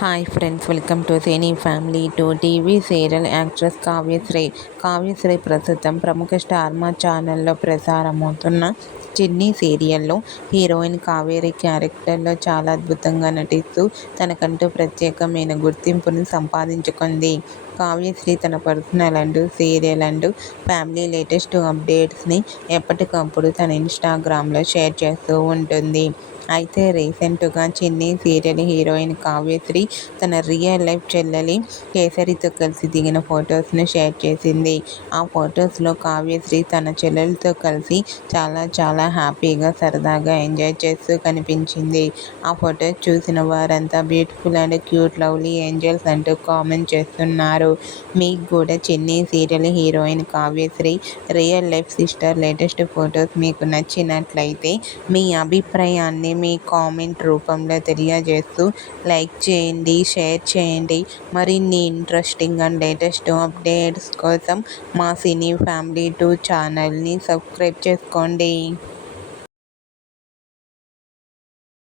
Hi friends, welcome to cine family two. TV serial actress Kavyasri ప్రస్తుతం ప్రముఖ star మా ఛానల్లో ప్రసారమవుతున్న చిన్ని సీరియల్లో హీరోయిన్ కావేరి క్యారెక్టర్లో చాలా అద్భుతంగా నటిస్తూ తనకంటూ ప్రత్యేకమైన గుర్తింపును సంపాదించుకుంది. కావ్యశ్రీ తన personal and serial and family latest అప్డేట్స్ని ఎప్పటికప్పుడు తన ఇన్స్టాగ్రామ్లో షేర్ చేస్తూ ఉంటుంది. అయితే రీసెంట్గా చిన్ని సీరియల్ హీరోయిన్ కావ్యశ్రీ తన రియల్ లైఫ్ చెల్లెలి కేసరితో కలిసి దిగిన ఫొటోస్ను షేర్ చేసింది. ఆ ఫొటోస్లో కావ్యశ్రీ తన చెల్లెలతో కలిసి చాలా హ్యాపీగా సరదాగా ఎంజాయ్ చేస్తూ కనిపించింది. ఆ ఫొటోస్ చూసిన వారంతా beautiful and cute lovely angels అంటూ కామెంట్ చేస్తున్నారు. మీకు కూడా చిన్ని serial heroine Kavyasri real life sister latest photos మీకు నచ్చినట్లయితే మీ అభిప్రాయాన్ని మీ కామెంట్ రూపంలో తెలియజేస్తూ లైక్ చేయండి, షేర్ చేయండి. మరిన్ని ఇంట్రెస్టింగ్ అండ్ లేటెస్ట్ అప్డేట్స్ కోసం మా సినీ ఫ్యామిలీ 2 ఛానల్ని సబ్స్క్రైబ్ చేసుకోండి.